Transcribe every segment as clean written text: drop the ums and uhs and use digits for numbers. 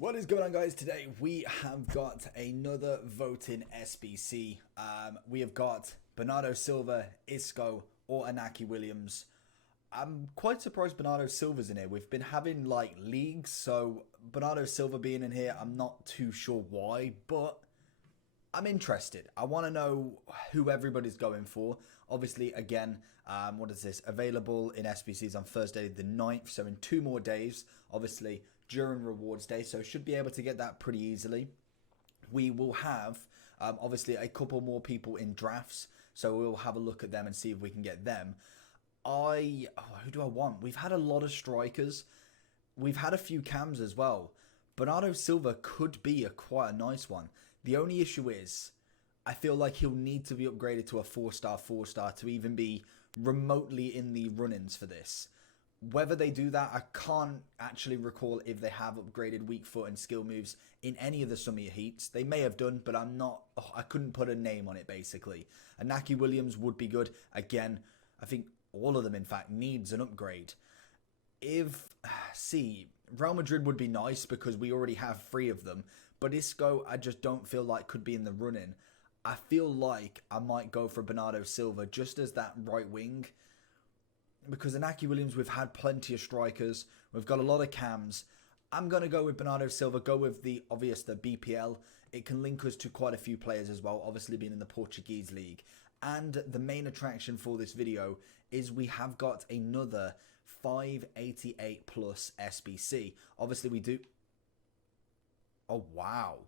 What is going on, guys? Today we have got another voting SBC. We have got Bernardo Silva, Isco, or Inaki Williams. I'm quite surprised Bernardo Silva's in here. We've been having like leagues, so Bernardo Silva being in here, I'm not too sure why, but I'm interested. I want to know who everybody's going for. Obviously, again, what is this? Available in SBCs on Thursday the 9th, so in 2 more days, obviously during Rewards Day, so should be able to get that pretty easily. We will have, obviously, a couple more people in drafts, so we'll have a look at them and see if we can get them. Who do I want? We've had a lot of strikers. We've had a few cams as well. Bernardo Silva could be quite a nice one. The only issue is, I feel like he'll need to be upgraded to a 4-star to even be remotely in the run-ins for this. Whether they do that, I can't actually recall if they have upgraded weak foot and skill moves in any of the Summit Heats. They may have done, but I couldn't put a name on it, basically. Inaki Williams would be good. Again, I think all of them, in fact, needs an upgrade. Real Madrid would be nice because we already have 3 of them. But Isco, I just don't feel like could be in the running. I feel like I might go for Bernardo Silva just as that right wing. Because Inaki Williams, we've had plenty of strikers. We've got a lot of cams. I'm going to go with Bernardo Silva. Go with the BPL. It can link us to quite a few players as well. Obviously being in the Portuguese league. And the main attraction for this video is we have got another 588 plus SBC. Obviously we do... Oh, wow.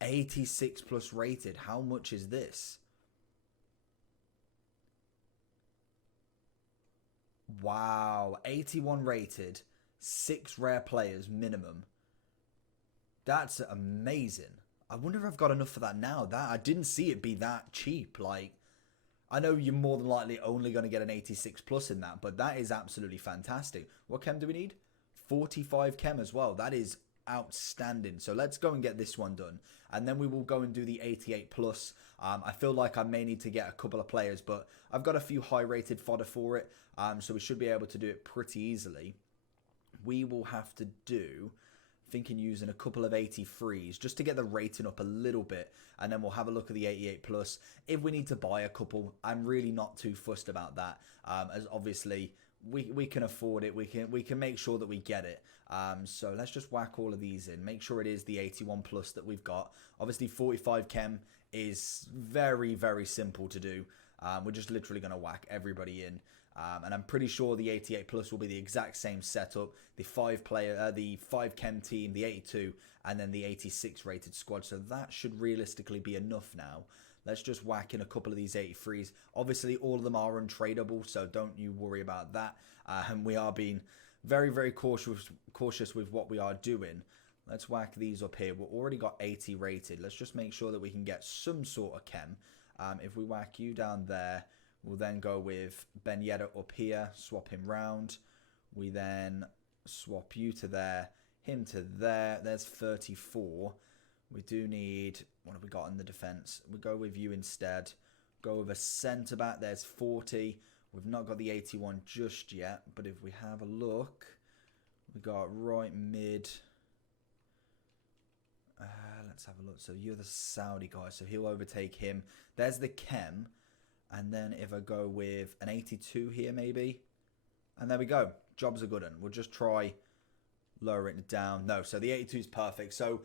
86 plus rated. How much is this? Wow. 81 rated. 6 rare players minimum. That's amazing. I wonder if I've got enough for that now. I didn't see it be that cheap. Like, I know you're more than likely only going to get an 86 plus in that, but that is absolutely fantastic. What chem do we need? 45 chem as well. That is outstanding. So let's go and get this one done, and then we will go and do the 88 plus. I feel like I may need to get a couple of players, but I've got a few high rated fodder for it, so we should be able to do it pretty easily. We will have to do, thinking using a couple of 83s just to get the rating up a little bit, and then we'll have a look at the 88 plus. If we need to buy a couple, I'm really not too fussed about that, as obviously we can afford it. We can make sure that we get it. So let's just whack all of these in. Make sure it is the 81 plus that we've got. Obviously 45 chem is very, very simple to do. We're just literally going to whack everybody in. And I'm pretty sure the 88 plus will be the exact same setup. The 5 chem team, the 82, and then the 86 rated squad. So that should realistically be enough now. Let's just whack in a couple of these 83s. Obviously, all of them are untradeable, so don't you worry about that. And we are being very, very cautious with what we are doing. Let's whack these up here. We've already got 80 rated. Let's just make sure that we can get some sort of chem. If we whack you down there, we'll then go with Ben Yedder up here, swap him round. We then swap you to there, him to there. There's 34. We do need, what have we got in the defence? We go with you instead. Go with a centre back. There's 40. We've not got the 81 just yet. But if we have a look, we got right mid. Let's have a look. So you're the Saudi guy. So he'll overtake him. There's the chem. And then if I go with an 82 here maybe. And there we go. Job's a good one. We'll just try lowering it down. No, so the 82 is perfect. So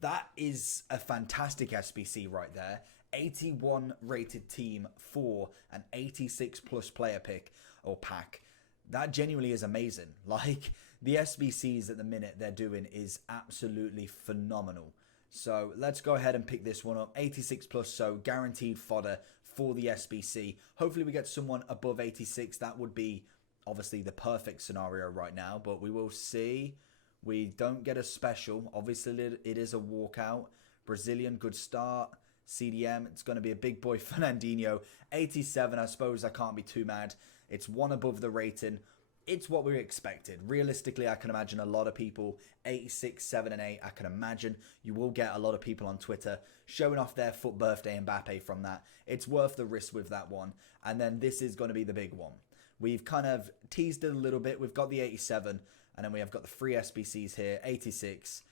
that is a fantastic SBC right there. 81 rated team for an 86 plus player pick or pack. That genuinely is amazing. Like, the SBCs at the minute they're doing is absolutely phenomenal. So let's go ahead and pick this one up. 86 plus, so guaranteed fodder for the SBC. Hopefully we get someone above 86. That would be obviously the perfect scenario right now, but we will see. We don't get a special. Obviously, it is a walkout. Brazilian, good start. CDM, it's going to be a big boy Fernandinho. 87, I suppose I can't be too mad. It's one above the rating. It's what we expected. Realistically, I can imagine a lot of people, 86, 7, and 8, I can imagine you will get a lot of people on Twitter showing off their foot birthday Mbappe from that. It's worth the risk with that one. And then this is going to be the big one. We've kind of teased it a little bit. We've got the 87. And then we have got the 3 SBCs here, 86,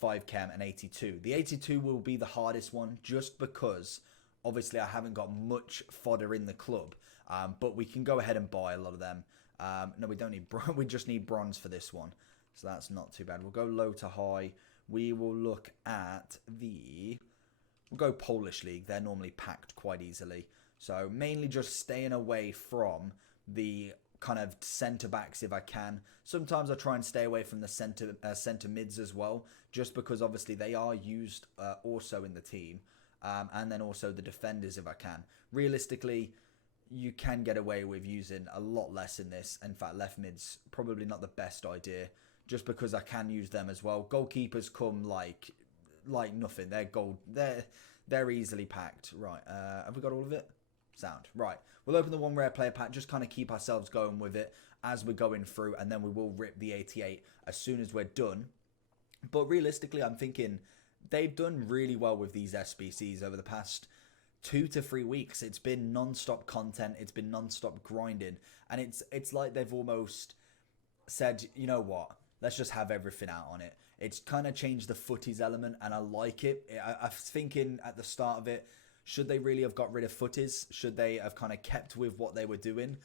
5 chem, and 82. The 82 will be the hardest one just because obviously I haven't got much fodder in the club, but we can go ahead and buy a lot of them. No, we don't need we just need bronze for this one, so that's not too bad. We'll go low to high. We will look at we'll go Polish League. They're normally packed quite easily, so mainly just staying away from the kind of centre backs if I can. Sometimes I try and stay away from the centre mids as well, just because obviously they are used also in the team, and then also the defenders if I can. Realistically, you can get away with using a lot less in this. In fact, left mid's probably not the best idea, just because I can use them as well. Goalkeepers come like nothing. They're easily packed. Right, have we got all of it? Sound. Right, we'll open the one rare player pack, just kind of keep ourselves going with it as we're going through, and then we will rip the 88 as soon as we're done. But realistically, I'm thinking they've done really well with these SBCs over the past 2 to 3 weeks. It's been non-stop content, it's been non-stop grinding, and it's like they've almost said, you know what, let's just have everything out on it. It's kind of changed the footies element, and I like it. I was thinking at the start of it, should they really have got rid of footies? Should they have kind of kept with what they were doing?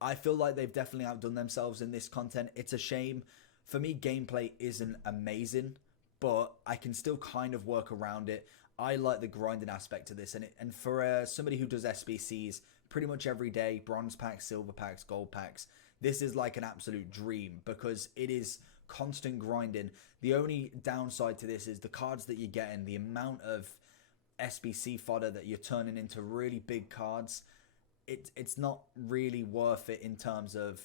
I feel like they've definitely outdone themselves in this content. It's a shame. For me, gameplay isn't amazing, but I can still kind of work around it. I like the grinding aspect of this, and for somebody who does SBCs pretty much every day, bronze packs, silver packs, gold packs, this is like an absolute dream because it is constant grinding. The only downside to this is the cards that you're getting, the amount of SBC fodder that you're turning into really big cards. It's not really worth it in terms of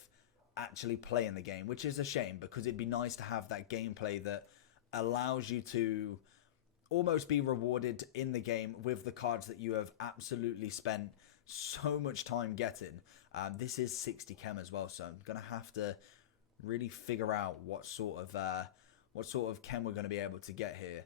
actually playing the game, which is a shame because it'd be nice to have that gameplay that allows you to almost be rewarded in the game with the cards that you have absolutely spent so much time getting. This is 60 chem as well, so I'm gonna have to really figure out what sort of chem we're going to be able to get here,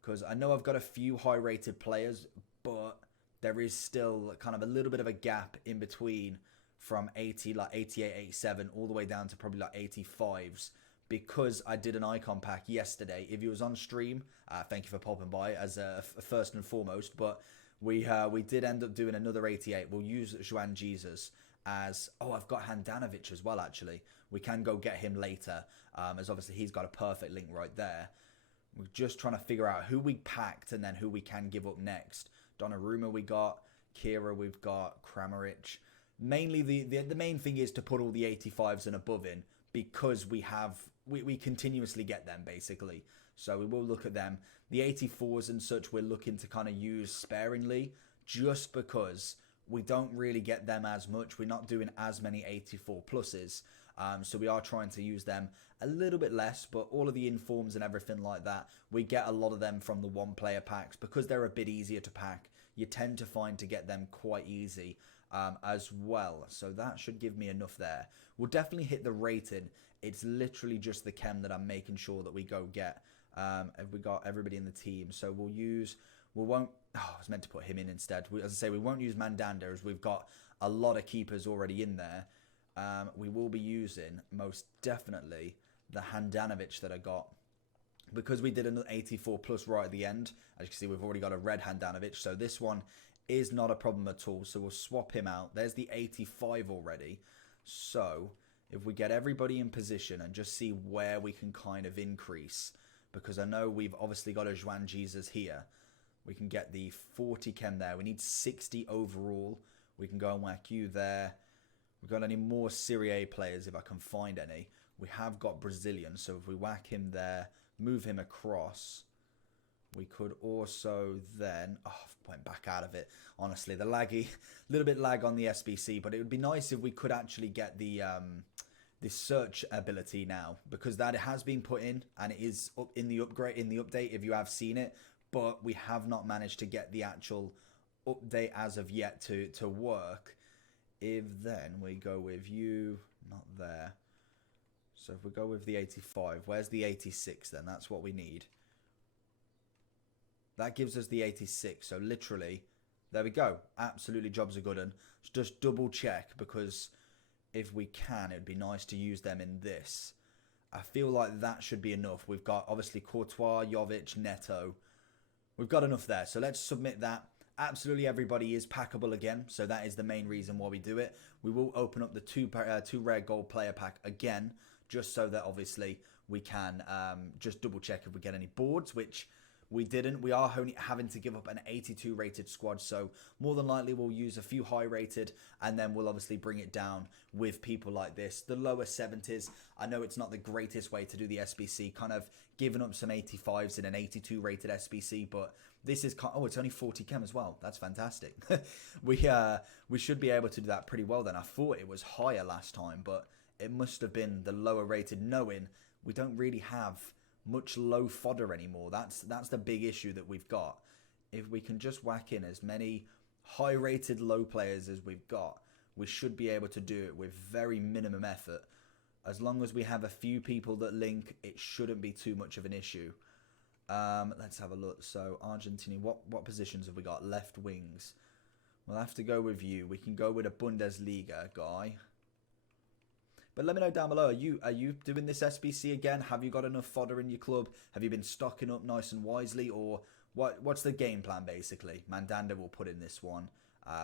because I know I've got a few high rated players, but there is still kind of a little bit of a gap in between from 80, like 88, 87 all the way down to probably like 85s, because I did an icon pack yesterday. If you was on stream, thank you for popping by as first and foremost, but we did end up doing another 88. We'll use Juan Jesus as, I've got Handanovic as well actually. We can go get him later, as obviously he's got a perfect link right there. We're just trying to figure out who we packed and then who we can give up next. Donnarumma we got, Kira we've got, Kramaric. Mainly the main thing is to put all the 85s and above in, because we continuously get them basically. So we will look at them. The 84s and such we're looking to kind of use sparingly, just because we don't really get them as much. We're not doing as many 84 pluses. So we are trying to use them a little bit less, but all of the informs and everything like that, we get a lot of them from the one player packs because they're a bit easier to pack. You tend to find to get them quite easy as well. So that should give me enough there. We'll definitely hit the rating. It's literally just the chem that I'm making sure that we go get. We got everybody in the team. So I was meant to put him in instead. As I say, we won't use Mandanda as we've got a lot of keepers already in there. We will be using most definitely the Handanovic that I got, because we did an 84 plus right at the end. As you can see, we've already got a red Handanovic, so this one is not a problem at all. So we'll swap him out. There's the 85 already. So if we get everybody in position and just see where we can kind of increase, because I know we've obviously got a Juan Jesus here. We can get the 40 chem there. We need 60 overall. We can go and whack you there. We've got any more Serie A players if I can find any. We have got Brazilian, so if we whack him there, move him across, we could also then... went back out of it. Honestly, the laggy, little bit lag on the SBC, but it would be nice if we could actually get the this search ability now, because that has been put in and it is up in the update if you have seen it, but we have not managed to get the actual update as of yet to work. If then we go with you, not there. So if we go with the 85, where's the 86 then? That's what we need. That gives us the 86. So literally, there we go. Absolutely, jobs are good. And just double check, because if we can, it'd be nice to use them in this. I feel like that should be enough. We've got, obviously, Courtois, Jovic, Neto. We've got enough there. So let's submit that. Absolutely everybody is packable again. So that is the main reason why we do it. We will open up the two rare gold player pack again, just so that, obviously, we can just double check if we get any boards, which we didn't. We are only having to give up an 82 rated squad, so more than likely we'll use a few high rated, and then we'll obviously bring it down with people like this. The lower 70s, I know it's not the greatest way to do the SBC, kind of giving up some 85s in an 82 rated SBC, but this is, oh, it's only 40 chem as well. That's fantastic. We should be able to do that pretty well then. I thought it was higher last time, but it must have been the lower rated, knowing we don't really have much low fodder anymore. That's the big issue that we've got. If we can just whack in as many high rated low players as we've got, we should be able to do it with very minimum effort. As long as we have a few people that link, it shouldn't be too much of an issue. Let's have a look. So Argentina, what positions have we got? Left wings. We'll have to go with you. We can go with a Bundesliga guy. But let me know down below, are you doing this SBC again? Have you got enough fodder in your club? Have you been stocking up nice and wisely? Or what's the game plan, basically? Mandanda will put in this one.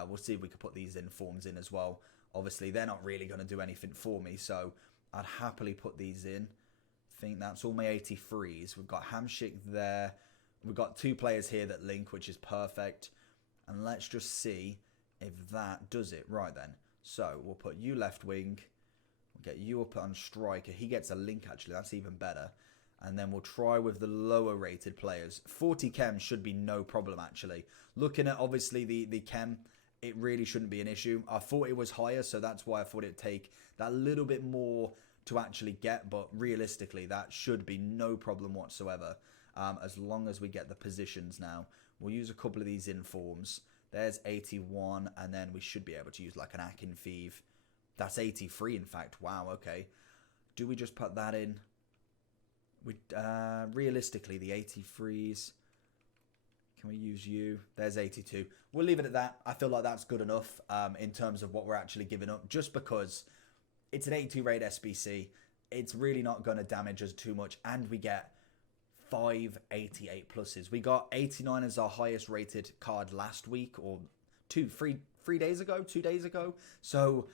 We'll see if we can put these forms in as well. Obviously, they're not really going to do anything for me, so I'd happily put these in. I think that's all my 83s. We've got Hamsik there. We've got two players here that link, which is perfect. And let's just see if that does it. Right then. So we'll put you left wing. Get you up on striker. He gets a link, actually. That's even better. And then we'll try with the lower rated players. 40 chem should be no problem, actually. Looking at, obviously, the chem, it really shouldn't be an issue. I thought it was higher, so that's why I thought it'd take that little bit more to actually get. But realistically, that should be no problem whatsoever. As long as we get the positions now. We'll use a couple of these informs. There's 81, and then we should be able to use like an Akinfeev. That's 83, in fact. Wow, okay. Do we just put that in? We realistically, the 83s. Can we use you? There's 82. We'll leave it at that. I feel like that's good enough in terms of what we're actually giving up. Just because it's an 82 rate SBC. It's really not going to damage us too much. And we get 5 88 pluses. We got 89 as our highest rated card last week. Or 3 days ago. 2 days ago. So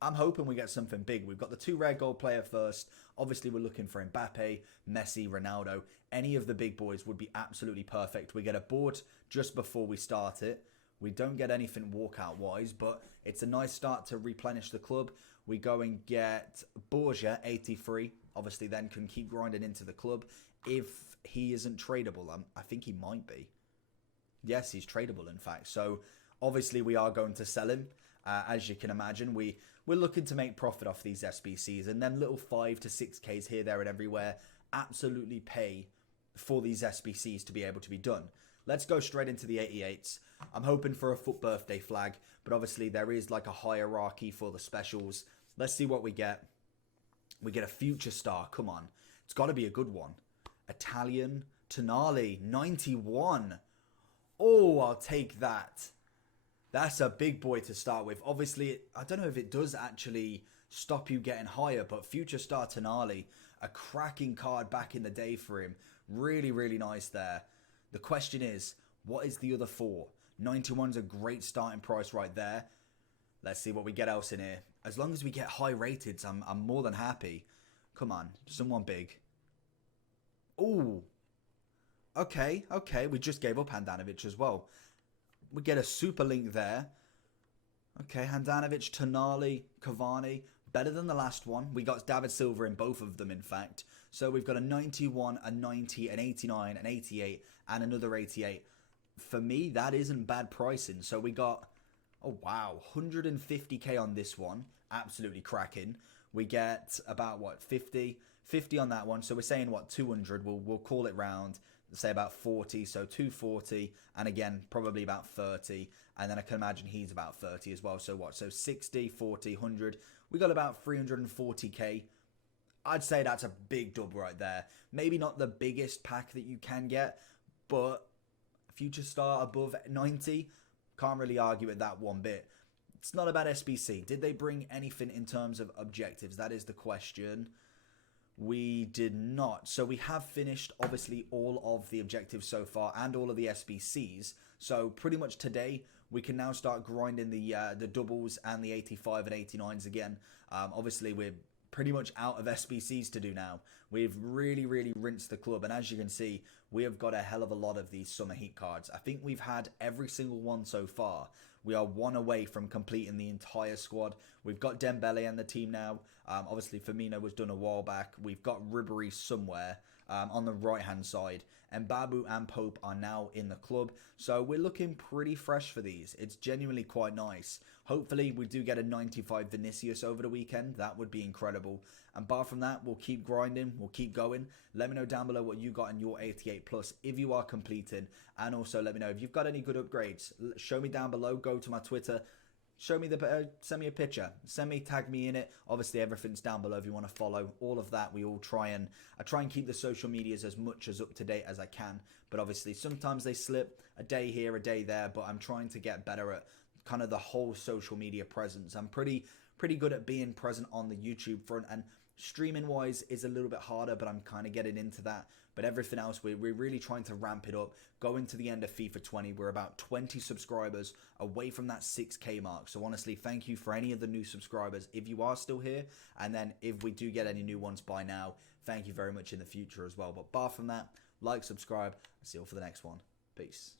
I'm hoping we get something big. We've got the 2 rare gold player first. Obviously, we're looking for Mbappe, Messi, Ronaldo. Any of the big boys would be absolutely perfect. We get a board just before we start it. We don't get anything walkout-wise, but it's a nice start to replenish the club. We go and get Borgia, 83. Obviously, then can keep grinding into the club. If he isn't tradable, I think he might be. Yes, he's tradable, in fact. So, obviously, we are going to sell him. As you can imagine, we're looking to make profit off these SBCs, and then little 5 to 6Ks here, there, and everywhere absolutely pay for these SBCs to be able to be done. Let's go straight into the 88s. I'm hoping for a foot birthday flag, but obviously there is like a hierarchy for the specials. Let's see what we get. We get a future star. Come on. It's got to be a good one. Italian Tonali, 91. Oh, I'll take that. That's a big boy to start with. Obviously, I don't know if it does actually stop you getting higher, but future star Tonali, a cracking card back in the day for him. Really, really nice there. The question is, what is the other 4? 91's a great starting price right there. Let's see what we get else in here. As long as we get high rateds, I'm more than happy. Come on, someone big. Ooh. Okay. We just gave up Handanovic as well. We get a super link there. Okay, Handanovic, Tonali, Cavani. Better than the last one. We got David Silva in both of them, in fact. So we've got a 91, a 90, an 89, an 88, and another 88. For me, that isn't bad pricing. So we got, oh wow, 150k on this one. Absolutely cracking. We get about, what, 50 on that one. So we're saying, what, 200. We'll call it round. Say about 40, so 240, and again, probably about 30, and then I can imagine he's about 30 as well, so what, so 60, 40, 100, we got about 340k, I'd say that's a big dub right there, maybe not the biggest pack that you can get, but future star above 90, can't really argue with that one bit. It's not about SBC, did they bring anything in terms of objectives, that is the question. We did not. So we have finished, obviously, all of the objectives so far and all of the SBCs. So pretty much today, we can now start grinding the doubles and the 85 and 89s again. Obviously, we're pretty much out of SBCs to do now. We've really, really rinsed the club. And as you can see, we have got a hell of a lot of these Summer Heat cards. I think we've had every single one so far. We are one away from completing the entire squad. We've got Dembele and the team now. Obviously, Firmino was done a while back. We've got Ribery somewhere on the right-hand side. And Babu and Pope are now in the club. So we're looking pretty fresh for these. It's genuinely quite nice. Hopefully, we do get a 95 Vinicius over the weekend. That would be incredible. And bar from that, we'll keep grinding. We'll keep going. Let me know down below what you got in your 88 plus if you are completing. And also let me know if you've got any good upgrades. Show me down below. Go to my Twitter. Show me send me a picture, tag me in it. Obviously everything's down below if you want to follow all of that. I try and keep the social medias as much as up to date as I can, but obviously sometimes they slip, a day here, a day there, but I'm trying to get better at kind of the whole social media presence. I'm pretty good at being present on the YouTube front, and streaming wise is a little bit harder, but I'm kind of getting into that. But everything else, we're really trying to ramp it up. Going to the end of FIFA 20, we're about 20 subscribers away from that 6K mark. So honestly, thank you for any of the new subscribers if you are still here. And then if we do get any new ones by now, thank you very much in the future as well. But bar from that, like, subscribe. I'll see you all for the next one. Peace.